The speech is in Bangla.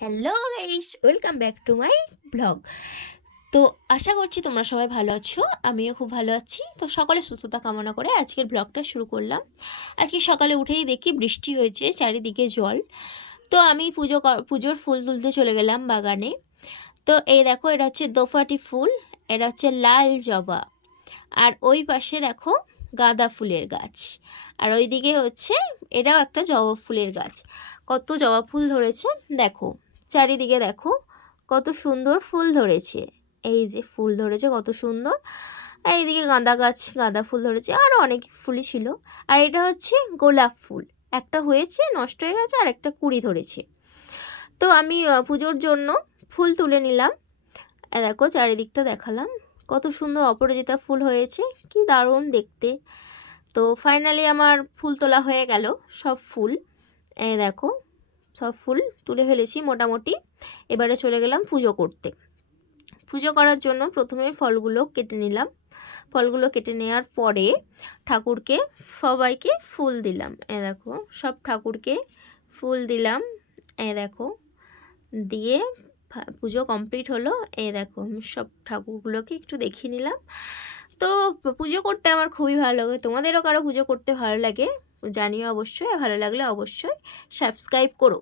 Hello guys, welcome back to my blog. তো আশা করছি তোমরা সবাই ভালো আছো, আমিও খুব ভালো আছি। তো সকালে সুস্থতা কামনা করে আজকের ব্লগটা শুরু করলাম। আজকে সকালে উঠেই দেখি বৃষ্টি হয়েছে, চারিদিকে জল। তো আমি পুজো পুজোর ফুল তুলতে চলে গেলাম বাগানে। তো এই দেখো, এটা হচ্ছে দোফাটি ফুল, এটা হচ্ছে লাল জবা। আর ওই পাশে দেখো গাঁদা ফুলের গাছ। আর ওইদিকে হচ্ছে এটাও একটা জবা ফুলের গাছ। কত জবা ফুল ধরেছে, দেখো। চারিদিকে দেখো কত সুন্দর ফুল ধরেছে। এই যে ফুল ধরেছে কত সুন্দর। আর এইদিকে গাঁদা গাছ, গাঁদা ফুল ধরেছে আরও অনেক ফুলই ছিল। আর এটা হচ্ছে গোলাপ ফুল। একটা হয়েছে, নষ্ট হয়ে গেছে, আর একটা কুড়ি ধরেছে। তো আমি পুজোর জন্য ফুল তুলে নিলাম। দেখো, চারিদিকটা দেখালাম। কত সুন্দর অপরাজিতা ফুল হয়েছে, কি দারুণ দেখতে। তো ফাইনালি আমার ফুল তোলা হয়ে গেল সব ফুল। দেখো সব ফুল তুলে ফেলেছি মোটামুটি। এবারে চলে গেলাম পুজো করতে। পুজো করার জন্য প্রথমে ফলগুলো কেটে নিলাম। ফলগুলো কেটে নেওয়ার পরে ঠাকুরকে সবাইকে ফুল দিলাম। এ দেখো, সব ঠাকুরকে ফুল দিলাম। এ দেখো, দিয়ে পুজো কমপ্লিট হলো। এ দেখো সব ঠাকুরগুলোকে একটু দেখিয়ে নিলাম। তো পুজো করতে আমার খুবই ভালো লাগে। তোমাদেরও কারও পুজো করতে ভালো লাগে? জানিও অবশ্যই ভালো লাগলে অবশ্যই সাবস্ক্রাইব করো।